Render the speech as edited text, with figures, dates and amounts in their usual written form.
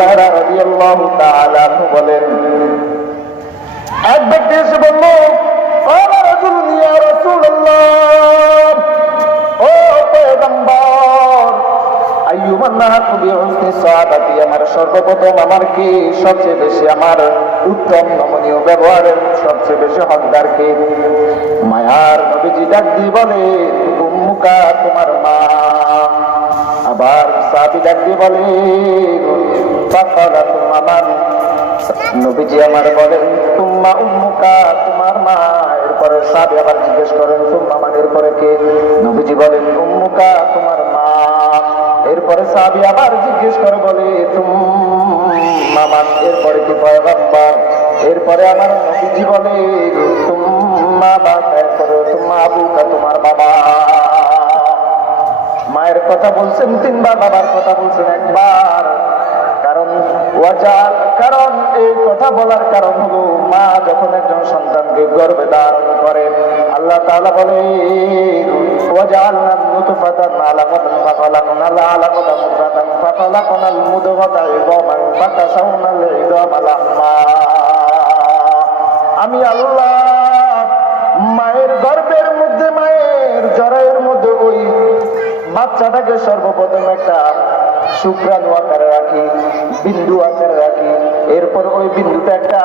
হুরায়রা রাদিয়াল্লাহু তাআলা আনহু বলেন, এক ব্যক্তি এসে বলল, ক্বালা রাজুলুন ইয়া রাসূলুল্লাহ, ও পয়গম্বর, আইয়ুমান নাহাতু বিহুসনি সাহাবাতি, আমার সর্বপ্রথম আমার কি সবচেয়ে বেশি আমার উত্তম নমনীয় ব্যবহারের সবচেয়ে বেশি হকদার কে? মায়ার নবীজি ডাক দিয়ে বলে, উম্মুকা, তোমার মা। আবার সাহাবী ডাক দিয়ে বলে, ফাকালা তুম্মা মান, নবীজি আমার বলেন, তুম্মা উম্মুকা, তোমার মা। এরপরে সাহাবী আবার জিজ্ঞেস করেন, তুম্মা মান, এরপরে কে? নবীজি বলেন, উম্মুকা, তোমার মা। এরপরে সাহাবী আবার জিজ্ঞেস করে বলে, তুম্মা মান, এরপরে কি পয়গম্বর? এরপরে আমার নবীজি বলে, তুম্মা বাবা, এরপরে তুম্মা আবুকা, তোমার বাবা। মায়ের কথা বলছেন তিনবার, বাবার কথা বলছেন একবার। কারণ এই কথা বলার কারণ হলো, মা যখন একজন সন্তানকে গর্ভে ধারণ করে, আল্লাহ তাআলা বলে, ওয়াজআলনা নুতফাতান আলাকাতান ফাখালাকনাল আলাকাতা মুদগাতান ফাখালাকনাল মুদগাতা ইযামান ফাকাসাউনাল ইযামা লাহমা। আমি আল্লাহ মায়ের গর্ভের মধ্যে, মায়ের জরায়ুর মধ্যে ওই বাচ্চাটাকে সর্বপ্রথম একটা শুক্রাণু আকারে রাখি, বিন্দু আকারে রাখি। এরপর ওই বিন্দুটা একটা